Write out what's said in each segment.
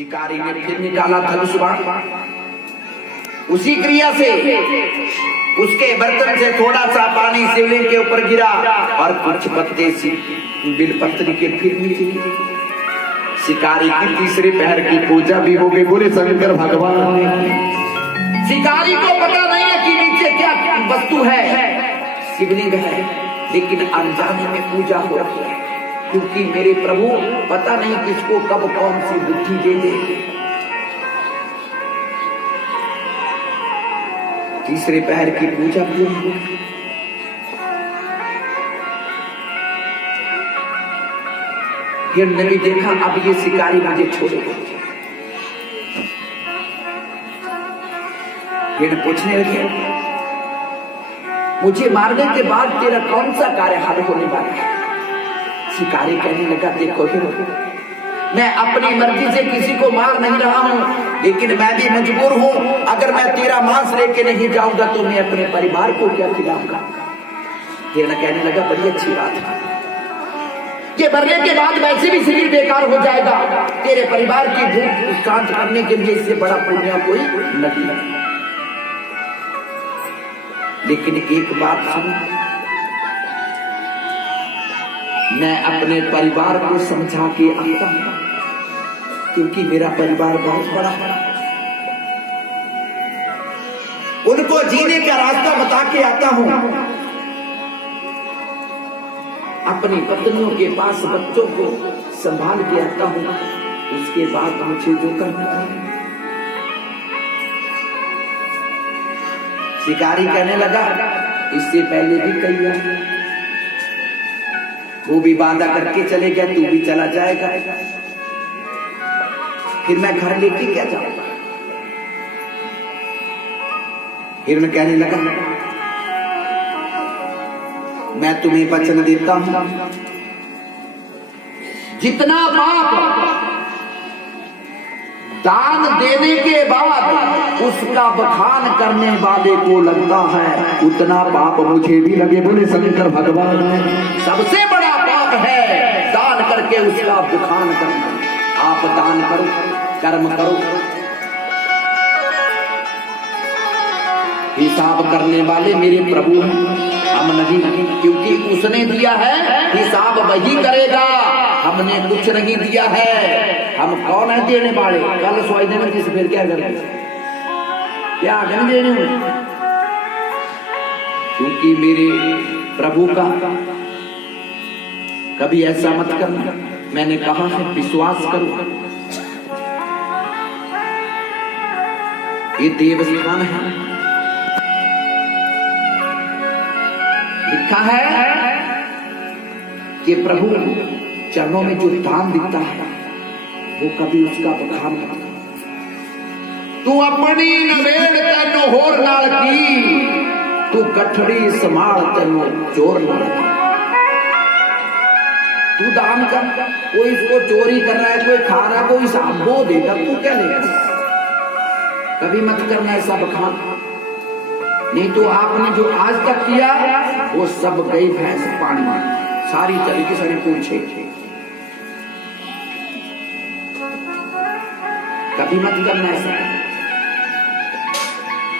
शिकारी ने फिर निकाला धनुष बाण। उसी क्रिया से उसके बर्तन से थोड़ा सा पानी शिवलिंग के ऊपर गिरा और कुछ पत्ते सी बिलपत्र के फिर नीचे। शिकारी की तीसरे पहर की पूजा भी हो गई। बोले शंकर भगवान। शिकारी को पता नहीं है कि नीचे क्या वस्तु है, शिवलिंग है, लेकिन अनजाने में पूजा हो रही है, क्योंकि मेरे प्रभु पता नहीं किसको कब कौन सी बुद्धि दे दे। तीसरे पहर की पूजा पूरी हो। हिरण ने भी देखा अब ये शिकारी मुझे छोड़ेगा। हिरण पूछने लगे, मुझे मारने के बाद तेरा कौन सा कार्य हल होने वाला है? शिकारी कहने लगा, देखो हिरण, मैं अपनी मर्जी से किसी को मार नहीं रहा हूं, लेकिन मैं भी मजबूर हूं। अगर मैं तेरा मांस लेके नहीं जाऊंगा तो मैं अपने परिवार को क्या खिलाऊंगा? हिरण कहने लगा, बड़ी अच्छी बात है, ये मरने के बाद वैसे भी शरीर बेकार हो जाएगा, तेरे परिवार की भूख शांत करने के लिए इससे बड़ा पुण्य कोई नहीं। लेकिन एक बात सुनो, मैं अपने परिवार को समझा के आता हूं, क्योंकि मेरा परिवार बहुत बड़ा है। उनको जीने का रास्ता बता के आता हूं। अपनी पत्नियों के पास बच्चों को संभाल के आता हूं, उसके बाद मुझे जो करना है। शिकारी कहने लगा, इससे पहले भी कई बार वो भी वादा करके चले गया, तू भी चला जाएगा, फिर मैं घर लेके क्या जाऊंगा? हिरण कहने लगा, मैं तुम्हें वचन देता हूं, जितना पाप दान देने के बाद उसका बखान करने वाले को लगता है, उतना पाप मुझे भी लगे। बोले शंकर भगवान। सबसे बड़ा पाप है दान करके उसका बखान करना। आप दान करो, कर्म करो, हिसाब करने वाले मेरे प्रभु हैं, हम नहीं, क्योंकि उसने दिया है, हिसाब वही करेगा, हमने कुछ नहीं दिया है। हम कौन है देने वाले? कल सोई देने जिस फिर क्या करें, क्या नहीं देने में? क्योंकि मेरे प्रभु का कभी ऐसा मत करना, मैंने कहा है विश्वास करो। ये देवस्थान है, लिखा है कि प्रभु चरणों में जो दान दिखता है वो कभी उसका बखान नहीं करता। तू अपनी नवेड़ तेनो होर नाल की, तू गठड़ी संभाल तेनो चोर नाल की। तू दान कर, कोई इसको चोरी कर रहा है, कोई खा रहा है, कोई हिसाब वो देगा, तू क्या लेगा? कभी मत करना ऐसा बखान, नहीं तो आपने जो आज तक किया वो सब गई भैंस पानी में, सारी चली की सारी पूछे। कभी मत करना ऐसा।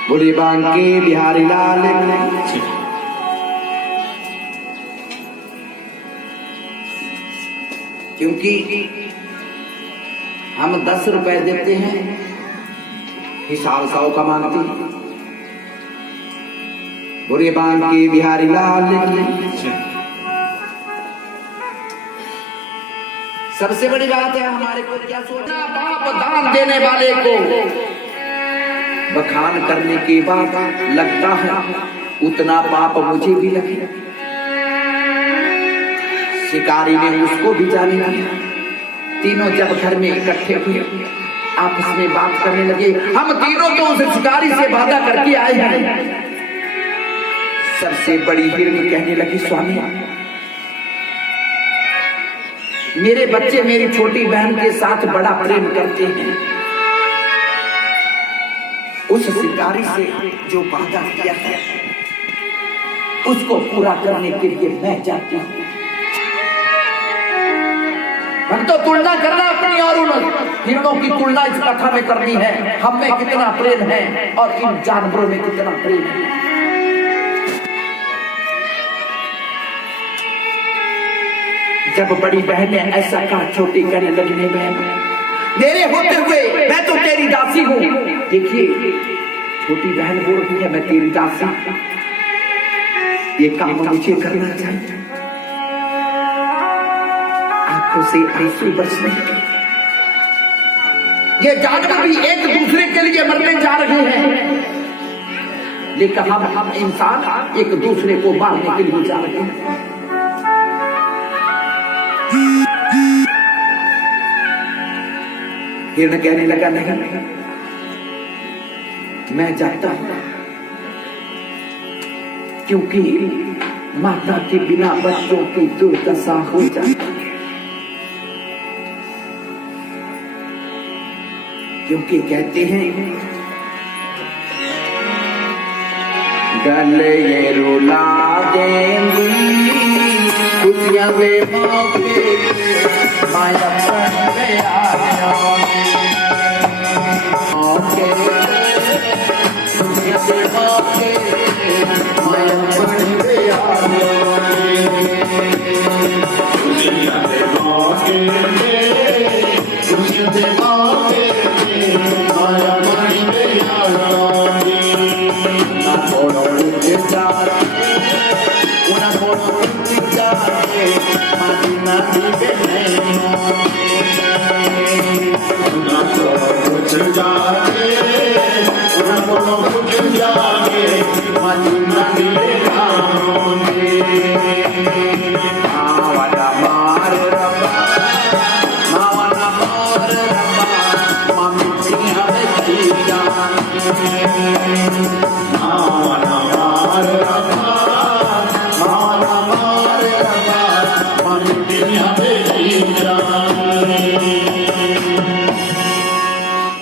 बोले बांके बिहारी लाल। क्योंकि हम 10 रुपए देते हैं, हिसाब 100 का मांगते हैं। बोले बांके बिहारी लाल। सबसे बड़ी बात है हमारे को क्या सोचना, पाप दान देने वाले को बखान करने के बाद लगता है उतना पाप मुझे भी लगे। शिकारी ने उसको भी जाने दिया। तीनों जब घर में इकट्ठे हुए आपस में बात करने लगे, हम तीनों तो उस शिकारी से वादा करके आए हैं। सबसे बड़ी हिरण कहने लगी, स्वामी मेरे बच्चे मेरी छोटी बहन के साथ बड़ा प्रेम करते हैं, उस शिकारी से जो वादा किया है उसको पूरा करने के लिए मैं जाती हूं। हम तो तुलना करना अपनी और उन हिरणों की तुलना इस कथा में करनी है। हम में कितना प्रेम है और इन जानवरों में कितना प्रेम है। जब बड़ी बहन ने ऐसा कहा, छोटी कहने लगी, नहीं बहन, मेरे होते हुए मैं तो तेरी दासी हूँ। देखिए छोटी बहन बोल रही है, मैं तेरी दासी, ये काम मुझे करना चाहिए। आंखों से आंसू बरसने लगे। ये जानवर भी एक दूसरे के लिए मरने जा रहे हैं, लेकिन हम इंसान एक दूसरे को मारने के लिए जा रहे हैं। हिरण कहने लगा, नहीं मैं जाता हूं, क्योंकि माता के बिना बच्चों की दुर्दशा हो जाती है। क्योंकि कहते हैं गले ये रुला देंगी खुशियां वे मौके माया बन गया मौके खुशियां वे मौके माया बन गया खुशियां वे मौके खुशियां वे मौके माया बन गया ना थोड़ा una política máquina vive una política una política máquina vive mawana mar raba mami siya bejiya mawana mar raba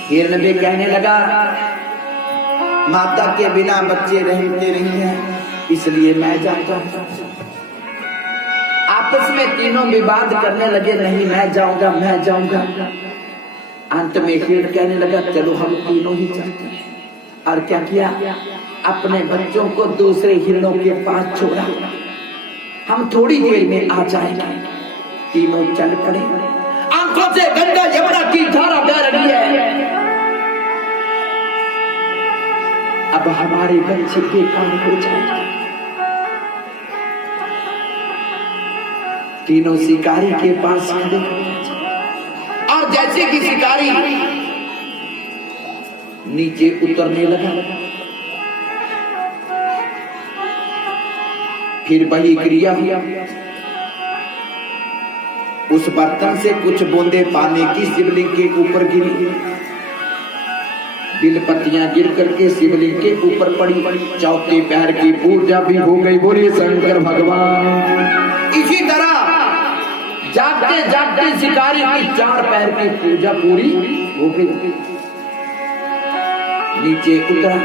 हिरण भी कहने लगा, माता के बिना बच्चे रहते नहीं हैं, इसलिए मैं जाता हूं। आपस में तीनों विवाद करने लगे, नहीं मैं जाऊंगा मैं जाऊंगा। अंत में हिरण कहने लगा, चलो हम तीनों ही चलते हैं। और क्या किया, अपने बच्चों को दूसरे हिरणों के पास छोड़ा, हम थोड़ी देर में आ जाएंगे। तीनों चल पड़े। आंखों से गंगा यमुना की धारा बह रही है। अब हमारे बच्चे बेकार हो जाएंगे। तीनों शिकारी के पास खड़े और जैसे कि शिकारी नीचे उतरने लगा, फिर वही क्रिया हुआ। उस बर्तन से कुछ बूंदे पानी की शिवलिंग के ऊपर गिरी, बिल पत्तियां गिर करके शिवलिंग के ऊपर पड़ी। चौथे पैर की पूजा भी हो गई। बोलिए शंकर भगवान। इसी तरह जागते जागते शिकारी की 4 पैर की पूजा पूरी हो गई। नीचे उतरा,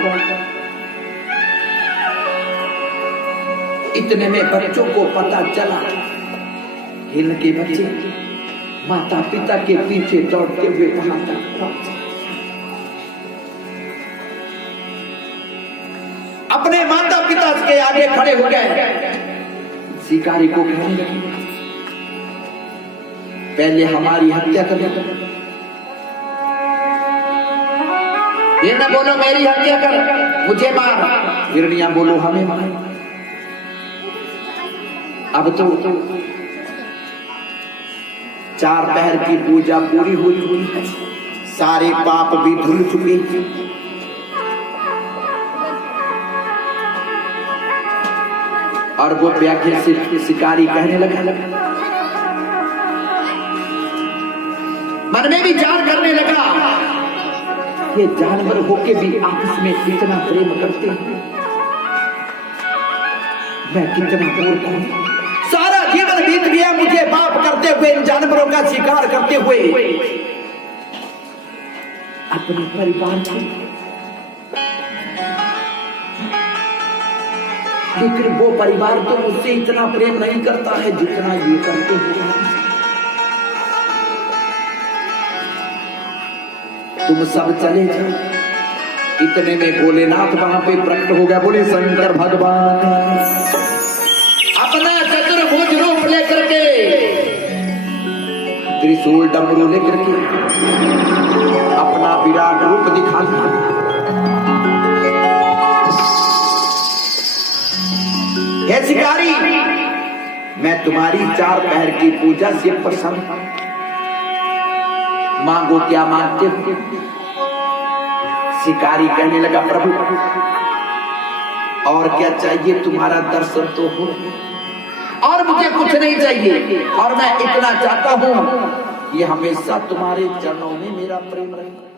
इतने में बच्चों को पता चला, हिरण के बच्चे माता पिता के पीछे दौड़ते हुए वहां तक पहुंचे। अपने माता पिता के आगे खड़े हो गए। शिकारी को कहने लगे, पहले हमारी हत्या कर। हिरण बोलो मेरी हत्या कर, मुझे मार। हिरनियां बोलो हमें मार। अब तो 4 पहर की पूजा पूरी हुई, सारे पाप भी धुल चुके। और वो व्याख्या से शिकारी कहने लगा, मन में विचार करने लगा, ये जानवर होके भी आपस में कितना प्रेम करते हैं, मैं कितना मूर्ख हूं। सारा जीवन बीत गया मुझे पाप करते हुए, इन जानवरों का शिकार करते हुए। अपने परिवार को, लेकिन वो परिवार तो मुझसे इतना प्रेम नहीं करता है जितना ये करते हैं। तुम सब चले जाओ। इतने में भोलेनाथ वहां पे प्रकट हो गया। बोले शंकर भगवान अपना चतुर्भुज रूप लेकर के, त्रिशूल डमरू लेकर के अपना विराट रूप दिखा दिया। हे शिकारी, मैं तुम्हारी 4 पहर की पूजा से प्रसन्न हूं। मांगो क्या मांगते हो? शिकारी कहने लगा, प्रभु और क्या चाहिए? तुम्हारा दर्शन तो हो, और मुझे कुछ नहीं चाहिए। और मैं इतना चाहता हूं कि हमेशा तुम्हारे चरणों में मेरा प्रेम रहे।